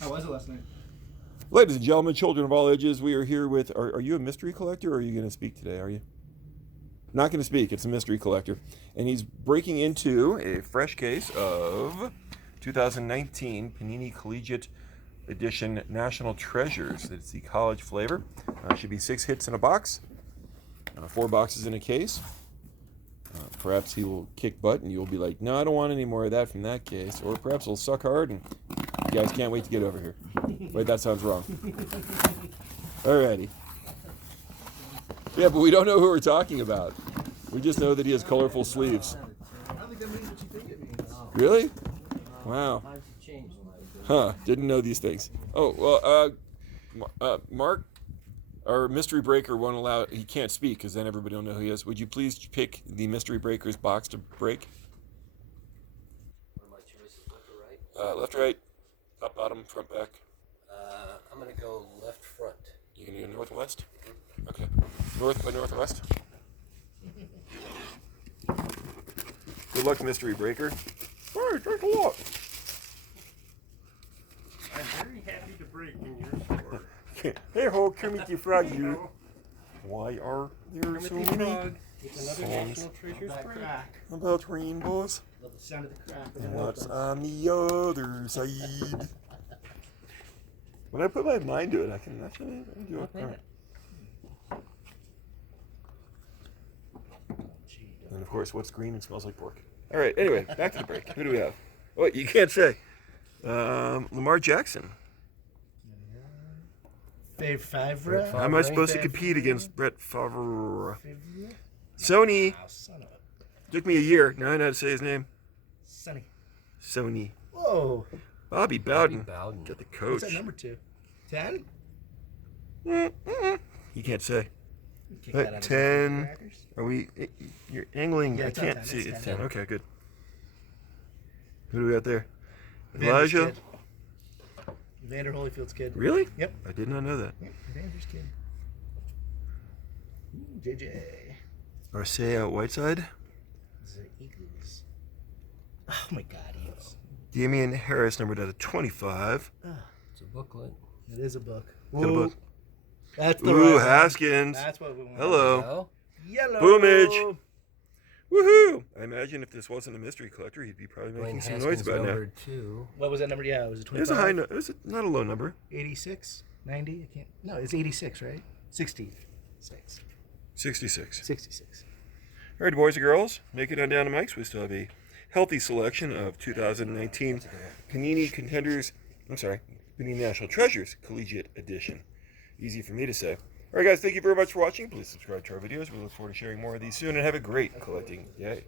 How was it last night? Ladies and gentlemen, children of all ages, we are here with... Are you a mystery collector, or are you going to speak today, are you? Not going to speak. It's a mystery collector. And he's breaking into a fresh case of 2019 Panini Collegiate Edition National Treasures. It's the college flavor. Should be 6 hits in a box, 4 boxes in a case. Perhaps he will kick butt and you'll be like, no, I don't want any more of that from that case. Or perhaps he'll suck hard and you guys can't wait to get over here. Wait, that sounds wrong. Alrighty. Yeah, but we don't know who we're talking about. We just know that he has colorful sleeves. I don't think that means what you think it means. Really? Wow. Huh, didn't know these things. Oh, well, Mark, our mystery breaker won't allow, he can't speak because then everybody will know who he is. Would you please pick the mystery breaker's box to break? What are my choices, left or right? Left, right, up, bottom, front, back. I'm going to go left front. You can do northwest? Okay. North by northwest? Good luck, mystery breaker. Hey, drink a lot. I'm very happy to break in your store. Hey ho, Kermit the Frog here. Why are there so many It's another National Treasures break. about rainbows? Love the sound of the crack. And what's on the other side? When I put my mind to it, I can actually do it. All right. And of course, what's green and smells like pork? All right, anyway, back to the break. Who do we have? Oh, you can't say. Lamar Jackson. Favre. How am I supposed to compete against Brett Favre? Sony. Son of a... Took me a year. Now I know how to say his name. Sonny. Sony. Whoa. Bobby Bowden. Bowden. Got the coach. What's that number 2? 10? You can't say. Kick that out of 10. the crackers. Are we? You're angling. Yeah, I it's can't 10, see. it's It's 10. 10. Okay, good. Who do we got there? Vander's Elijah. kid. Vander Holyfield's kid. Really? Yep. I did not know that. Yep. Vander's kid. Ooh, JJ. Arcea Whiteside. The Eagles. Oh my God, Eagles. Damian Harris, numbered out of 25. It's a booklet. It is a book. Got a book. That's the Ooh, right Haskins. one. That's what we want. Hello. Hello? Yellow. Boomage. Woohoo! I imagine if this wasn't a mystery collector, he'd be probably making Wayne some noise Haskins about it now. number 2. What was that number? Yeah, was it It 25? was a high number. It was not a low number. 86? 90? I can't. No, it's 86, right? 66. 66. 66. All right, boys and girls, make it on down to Mike's. We still have a healthy selection of 2019 Panini Contenders. I'm sorry, Panini National Treasures Collegiate Edition. Easy for me to say. All right, guys, thank you very much for watching. Please subscribe to our videos. We look forward to sharing more of these soon, and have a great collecting day.